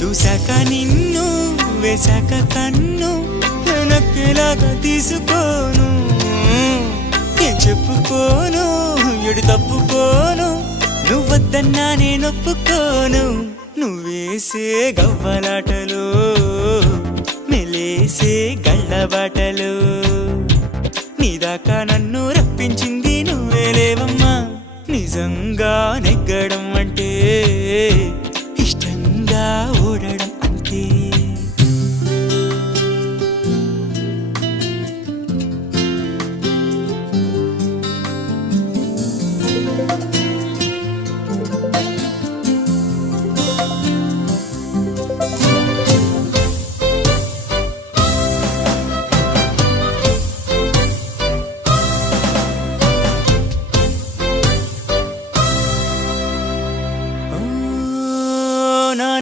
చూశాక నిన్ను వేశాక కన్ను నక్కేలాగా తీసుకోను ఏం చెప్పుకోను ఎడు తప్పుకోను నువ్వద్దన్నా నేనొప్పుకోను నువ్వేసే గవ్వలాటలు మెలేసే గళ్ళబాటలు నీదాకా నన్ను రప్పించింది నువ్వేలేవమ్మా నిజంగానే